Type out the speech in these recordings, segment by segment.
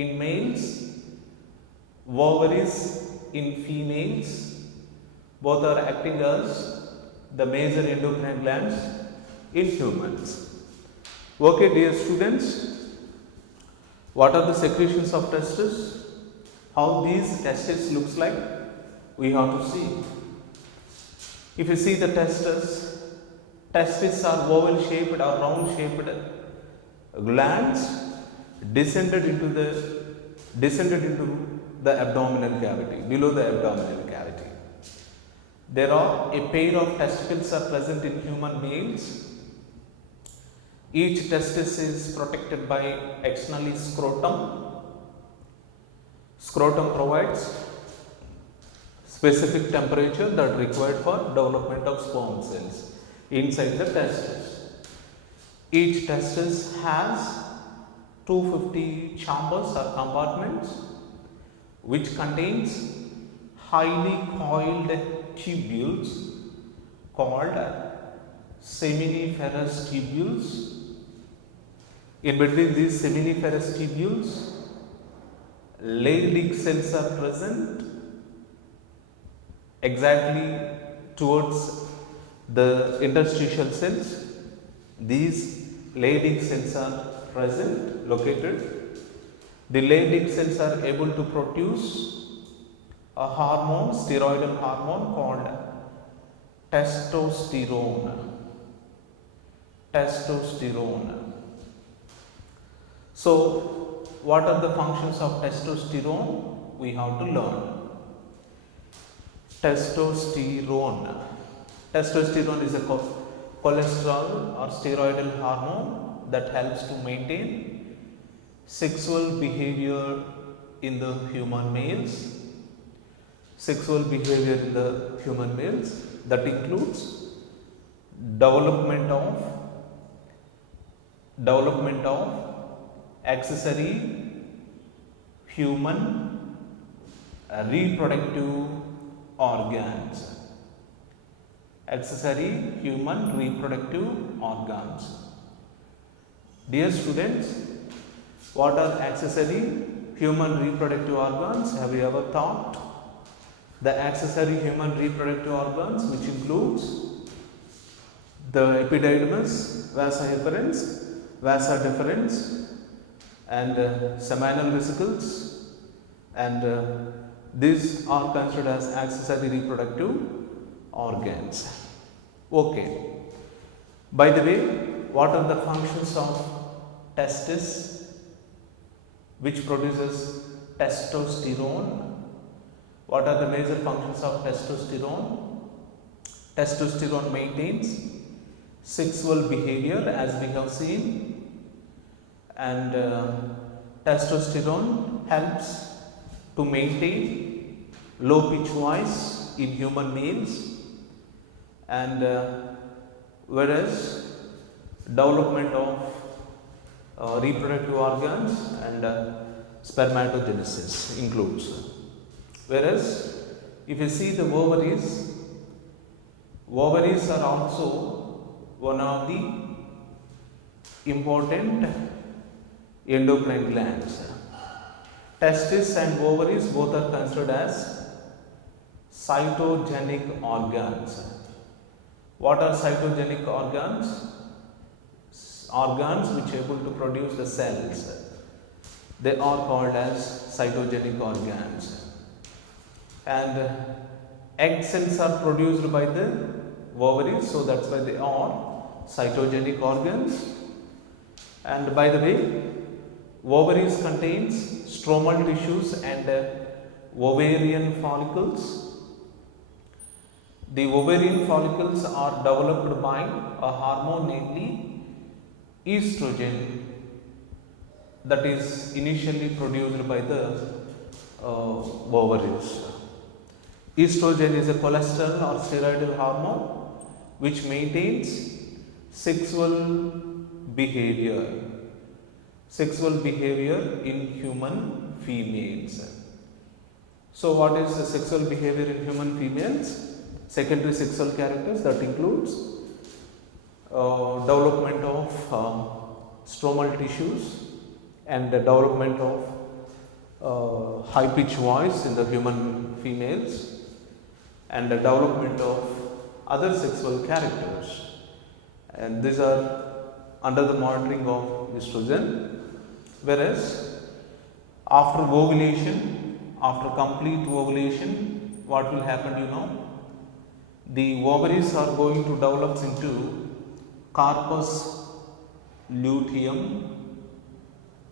in males, ovaries in females. Both are acting as the major endocrine glands in humans. Okay, dear students, what are the secretions of testes? How these testes looks like? We have to see. If you see the testes are oval shaped or round shaped glands descended into the abdominal cavity, below the abdominal cavity. There are a pair of testicles are present in human males. Each testis is protected by externally scrotum. Scrotum provides specific temperature that required for development of sperm cells inside the testis. Each testis has 250 chambers or compartments which contains highly coiled tubules called seminiferous tubules. In between these seminiferous tubules, Leydig cells are present exactly towards the interstitial cells. These Leydig cells are present, located. The Leydig cells are able to produce a hormone, steroidal hormone called testosterone. So, what are the functions of testosterone? We have to learn. Testosterone is a cholesterol or steroidal hormone that helps to maintain sexual behavior in the human males. That includes development of accessory human reproductive organs. Dear students, what are accessory human reproductive organs? Have you ever thought? The accessory human reproductive organs, which includes the epididymis, vasa efferens, vasa deferens, and seminal vesicles, and these are considered as accessory reproductive organs. Okay. By the way, what are the functions of testis, which produces testosterone? What are the major functions of testosterone? Testosterone maintains sexual behavior, as we have seen, and testosterone helps to maintain low pitch voice in human males, and whereas development of reproductive organs and spermatogenesis includes. Whereas if you see the ovaries are also one of the important endocrine glands. Testis and ovaries both are considered as cytogenic organs. What are cytogenic organs? Organs which are able to produce the cells. They are called as cytogenic organs. And egg cells are produced by the ovaries, so that's why they are cytogenic organs. And by the way, ovaries contains stromal tissues and ovarian follicles. The ovarian follicles are developed by a hormone, namely estrogen, that is initially produced by the ovaries. Estrogen is a cholesterol or steroidal hormone which maintains sexual behavior in human females. So, what is the sexual behavior in human females? Secondary sexual characters, that includes development of stromal tissues and the development of high pitched voice in the human females, and the development of other sexual characters. And these are under the monitoring of estrogen. Whereas after ovulation, after complete ovulation, what will happen, you know? The ovaries are going to develop into corpus luteum.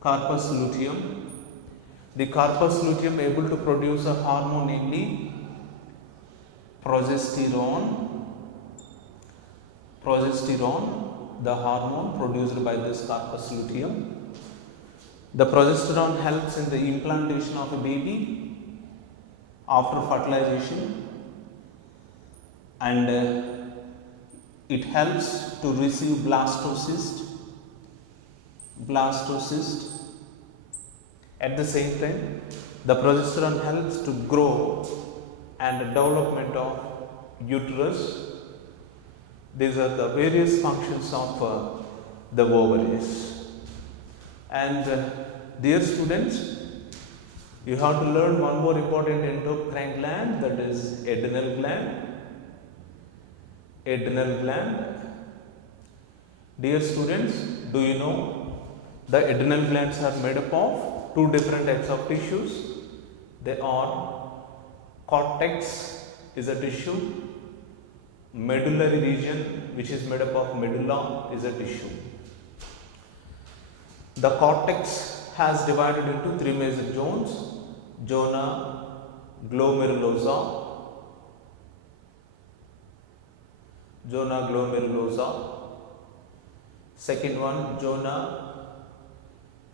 Corpus luteum. The corpus luteum able to produce a hormone, namely progesterone. Progesterone, the hormone produced by this corpus luteum. The progesterone helps in the implantation of a baby after fertilization, and it helps to receive blastocyst. At the same time, the progesterone helps to grow and development of uterus. These are the various functions of the ovaries. And dear students, you have to learn one more important endocrine gland, that is adrenal gland. Adrenal gland. Dear students, do you know the adrenal glands are made up of two different types of tissues? They are cortex is a tissue, medullary region which is made up of medulla is a tissue. The cortex has divided into three major zones: zona glomerulosa, second one zona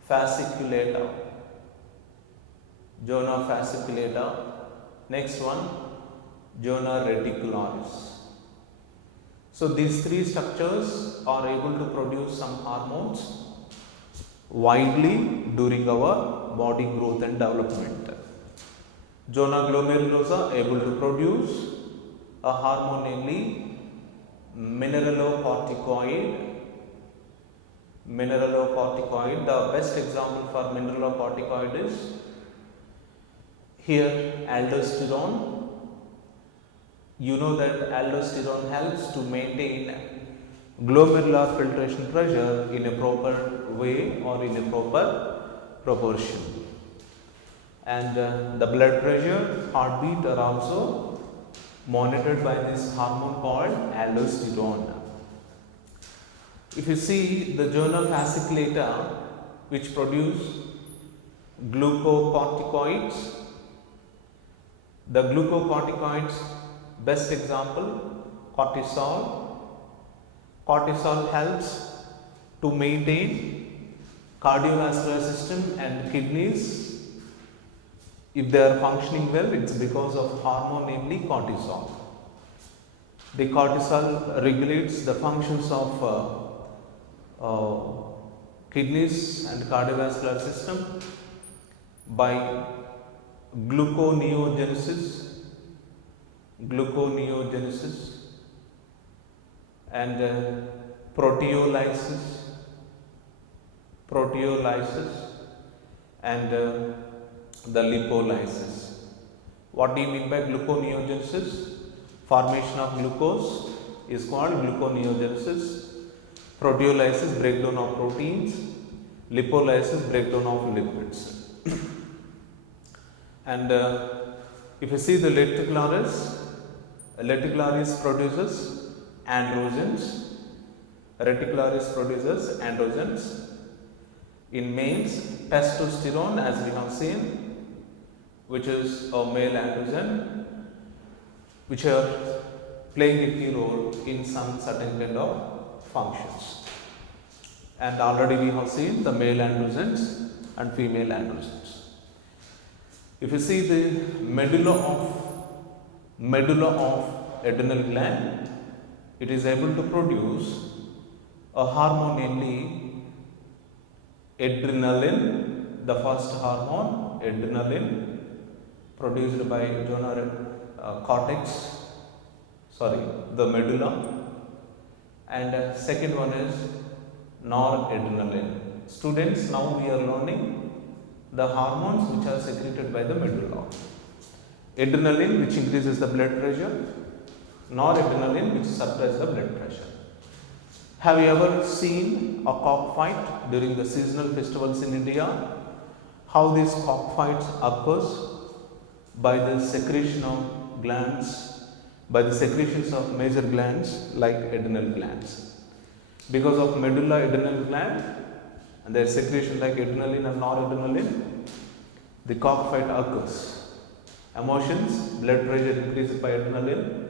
fasciculata, next one zona reticularis. So these three structures are able to produce some hormones widely during our body growth and development. Zona glomerulosa able to produce a hormone, namely mineralocorticoid. The best example for mineralocorticoid is here aldosterone. You know that aldosterone helps to maintain glomerular filtration pressure in a proper way or in a proper proportion. And the blood pressure, heartbeat are also monitored by this hormone called aldosterone. If you see the zona fasciculata, which produce glucocorticoids, the glucocorticoids, best example cortisol. Cortisol helps to maintain cardiovascular system and kidneys. If they are functioning well, it's because of hormone, namely cortisol. The cortisol regulates the functions of kidneys and cardiovascular system by gluconeogenesis and proteolysis and the lipolysis. What do you mean by gluconeogenesis? Formation of glucose is called gluconeogenesis. Proteolysis, breakdown of proteins. Lipolysis, breakdown of lipids. And if you see the reticularis produces androgens. In males, testosterone, as we have seen, which is a male androgen, which are playing a key role in some certain kind of functions. And already we have seen the male androgens and female androgens. If you see the medulla of adrenal gland, it is able to produce a hormone, namely adrenaline, the first hormone, adrenaline, produced by the medulla, and second one is noradrenaline. Students, now we are learning the hormones which are secreted by the medulla. Adrenaline, which increases the blood pressure, noradrenaline, which suppresses the blood pressure. Have you ever seen a cockfight during the seasonal festivals in India? How these cockfights occurs? By the secretion of glands, by the secretions of major glands like adrenal glands. Because of medulla adrenal gland and their secretion like adrenaline and noradrenaline, the cockfight occurs. Emotions, blood pressure increases by adrenaline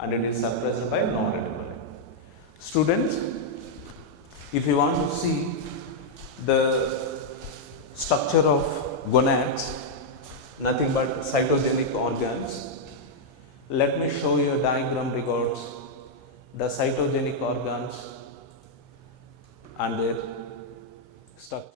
and it is suppressed by noradrenaline. Students, if you want to see the structure of gonads, nothing but cytogenic organs, let me show you a diagram regards the cytogenic organs and their structure.